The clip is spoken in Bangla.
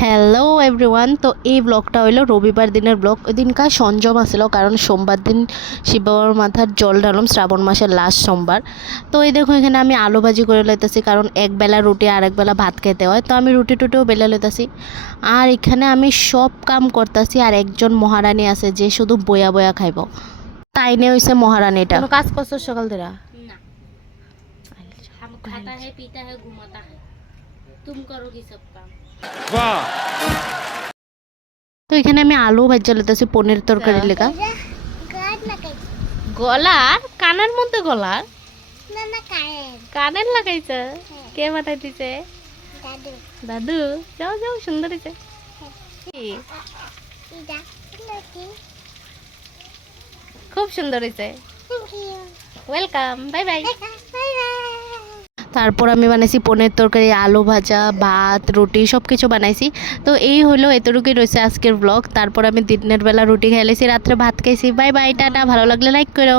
Hello everyone. তো এই ব্লগটা হইলো রবিবার দিনের ব্লগ। ওই দিনকার সংযম আসলো, কারণ সোমবার দিন শিব বাবার মাথার জল ঢাললাম, শ্রাবণ মাসের লাস্ট সোমবার। তো এই দেখো এখানে আমি আলু ভাজি করে লইতেছি, কারণ একবেলা রুটি আর একবেলা ভাত খেতে হয়, তো আমি রুটি টুটিও বেলে লইতেছি। আর এখানে আমি সব কাম করতেছি, আর একজন মহারানী আছে যে শুধু বয়া বয়া খাইব, তাই নিয়ে হয়েছে মহারানীটা। কোনো কাজ করছো সকাল ধরে? ना हम खाता है पीता है घुमाता है, तुम करोगी सब काम। वाह। তো এখানে আমি আলু ভাজা লইতেছি পনির তরকারি লেখা। গলার কানের মধ্যে গলার কানের লাগাইছে কে বানাই দিছে? দাদু। যাও যাও, সুন্দর হয়েছে। খুব সুন্দর হয়েছে। Welcome, bye bye. তারপর আমি বানাইছি পনির তরকারি, আলু ভাজা, ভাত, রুটি সব কিছু বানাইছি। তো এই হলো, এতটুকুই রয়েছে আজকের ব্লগ। তারপর আমি দিনের বেলা রুটি খাইলেছি, রাত্রে ভাত খাইছি। Bye bye, tata. ভালো লাগলে লাইক করো।